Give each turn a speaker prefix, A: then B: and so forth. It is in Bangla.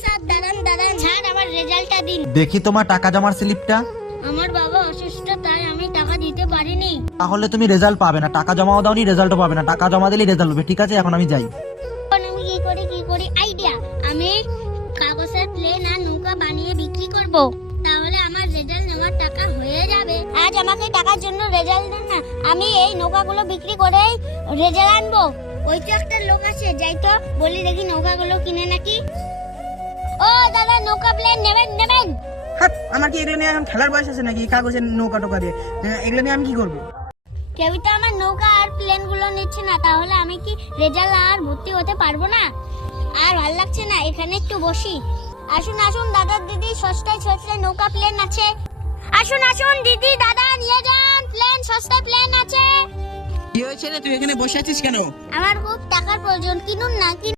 A: স্যার দাঁড়ান দাঁড়ান। স্যার আমার রেজাল্টটা দিন।
B: দেখি তোমার টাকা জমার স্লিপটা।
A: আমার বাবা অসুস্থ তাই আমি টাকা দিতে পারিনি।
B: তাহলে তুমি রেজাল্ট পাবে না। টাকা জমাও দাওনি রেজাল্টও পাবে না। টাকা জমা দিলে রেজাল্ট হবে। ঠিক আছে এখন আমি যাই।
A: এখন আমি কি করি কি করি? আইডিয়া আমি কাগজের প্লেন আর নৌকা বানিয়ে বিক্রি করব। তাহলে আমার রেজাল্ট নেওয়ার টাকা হয়ে যাবে। আজ আমাকে টাকার জন্য রেজাল্ট দেন না। আমি এই নৌকাগুলো বিক্রি করেই রেজাল্ট আনব। ওই তো একটা লোক আছে যাই তো বলি দেখি নৌকাগুলো কিনে নাকি। নৌকা প্লেন নেবেন নেবেন।
C: হাট আমার কি এগুলো নিয়ে এখন খেলার বয়স আছে নাকি? কাগজের নৌকা টোকা দিয়ে। এগুলো নিয়ে আমি কি করব?
A: কেউ তো আমার নৌকা আর প্লেনগুলো নিচ্ছে না তাহলে আমি কি রেজাল্ট আর ভর্তি হতে পারব না? আর ভালো লাগছে না এখানে একটু বসি। আসুন আসুন দাদা দিদি সস্তায় সস্তায় নৌকা প্লেন আছে। আসুন আসুন দিদি দাদা নিয়ে যান প্লেন সস্তায় প্লেন আছে।
C: কি হয়েছে রে? তুই এখানে বসে আছিস কেন?
A: আমার খুব টাকার প্রয়োজন কিনুন না কিনুন।